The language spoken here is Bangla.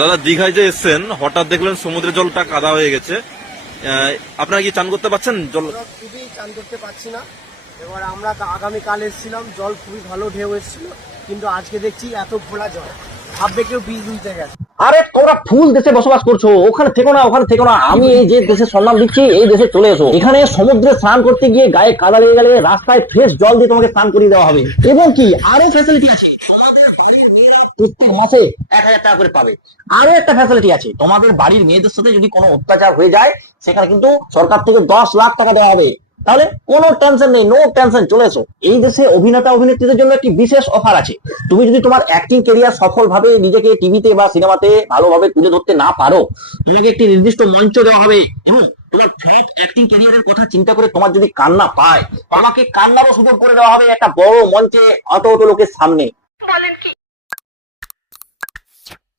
দাদা দীঘায় যে এসছেন হঠাৎ দেখলেন সমুদ্রের জলটা কাদা হয়ে গেছে, আপনারা কি চান করতে পারছেন? জল আমরা খুবই চান করতে পারছি না। এবার আমরা আগামীকাল এসেছিলাম, জল খুবই ভালো ঢেউ এসেছিল, কিন্তু আজকে দেখছি এত ঘোলা জল, ভাববে কেউ বীজ দিতে গেছে। আরে তোমরা ফুল দেশে বসবাস করছো, ওখানে থেকো না, ওখানে থেকো না। আমি এই যে দেশে সম্মান দিচ্ছি, এই দেশে চলে এসো। এখানে সমুদ্রে স্নান করতে গিয়ে গায়ে কাদা লেগে গেলে রাস্তায় ফ্রেশ জল দিয়ে তোমাকে স্নান করিয়ে দেওয়া হবে। এবং কি আরো ফ্যাসিলিটি আছে, তোমাদের বাড়ির মেয়েরা প্রত্যেক মাসে 1,000 টাকা করে পাবে। আরো একটা ফ্যাসিলিটি আছে, তোমাদের বাড়ির মেয়েদের সাথে যদি কোনো অত্যাচার হয়ে যায়, সেখানে কিন্তু সরকার থেকে 10 লাখ টাকা দেওয়া হবে। তাহলে কোনো টেনশন নেই, নো টেনশন, চলে এসো। এই দেশে অভিনেতা অভিনেত্রীদের জন্য একটি বিশেষ অফার আছে। তুমি যদি তোমার অ্যাক্টিং ক্যারিয়ার সফলভাবে নিজেকে টিভিতে বা সিনেমাতে ভালোভাবে তুলে ধরতে না পারো, তোমাকে একটি নির্দিষ্ট মঞ্চ দেওয়া হবে এবং তোমার ফ্যাট অ্যাক্টিং ক্যারিয়ারের কথা চিন্তা করে তোমার যদি কান্না পায়, তোমাকে কান্নারও সুযোগ করে দেওয়া হবে একটা বড় মঞ্চে, অত অত লোকের সামনে।